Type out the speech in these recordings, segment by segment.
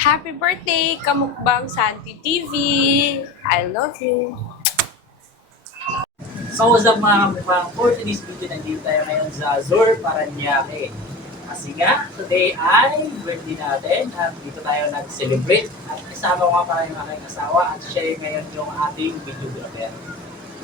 Happy birthday, Kamukbang Santi TV! I love you! So what's up mga kamukbang? For today's video, nandito tayo ngayon sa Azur, Paranaque. Kasi nga, today ay birthday natin at dito tayo nag-celebrate. At kasama ko nga pala yung aking asawa at siya ngayon yung ating videographer.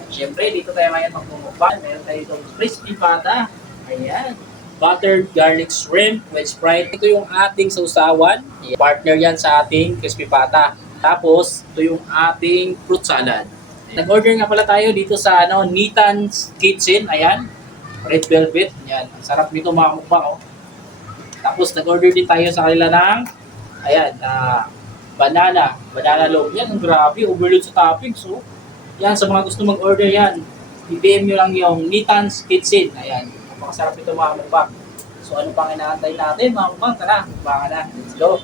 At syempre, dito tayo ngayon magmumukbang. Meron tayo itong crispy pata. Ayan. Buttered garlic shrimp with Sprite. Ito yung ating sausawan. Partner yan sa ating crispy pata. Tapos, ito yung ating fruit salad. Nag-order nga pala tayo dito sa Nitan's Kitchen. Ayan. Red velvet. Ayan. Ang sarap nito mga mukbang. Oh. Tapos, nag-order din tayo sa kanila ng ayan, banana loaf. Yan, ang grabe. Overload sa toppings. So, yan, sa mga gusto mag-order yan. I-PM nyo lang yung Nitan's Kitchen. Ayan. Napakasarap ito mga mukbang. So ano pang inaantay natin mga mukbang? Tara, mukbang na. Let's go.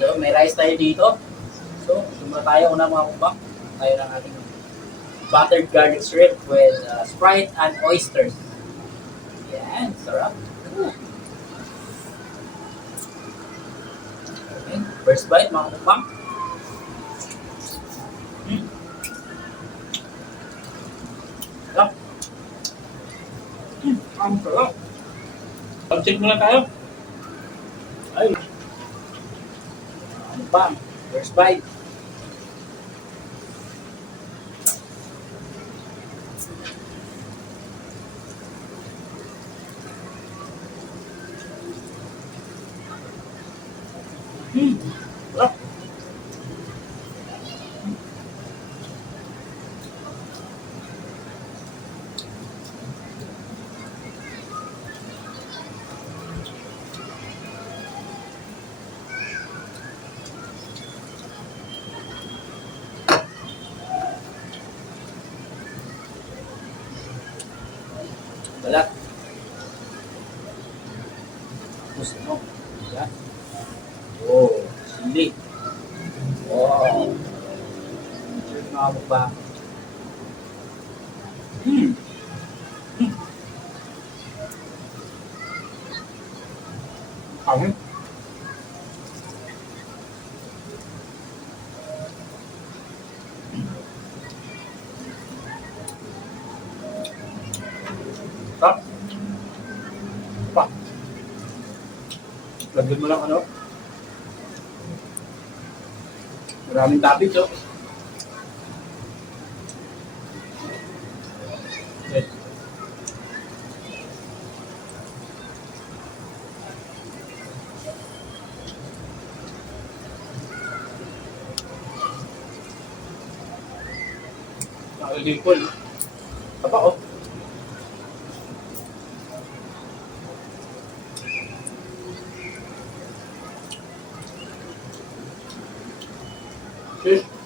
So may rice tayo dito. So sumula tayo una mga mukbang. Tayo ng ating buttered garlic shrimp with Sprite and oysters. Yan, sarap. Okay, first bite mga mukbang. Sarap. Ang sarap. Pag-check muna tayo. Ay. Ano pa? First bite. Sarap. Balat. Tapos ano? Yan. Oh, sili. Wow. Mga mukbang. Ang sarap. Pa. Lagyan mo lang ano? Maraming toppings, oh. Okay. Nakalilikol. Tapa, oh. Cheers.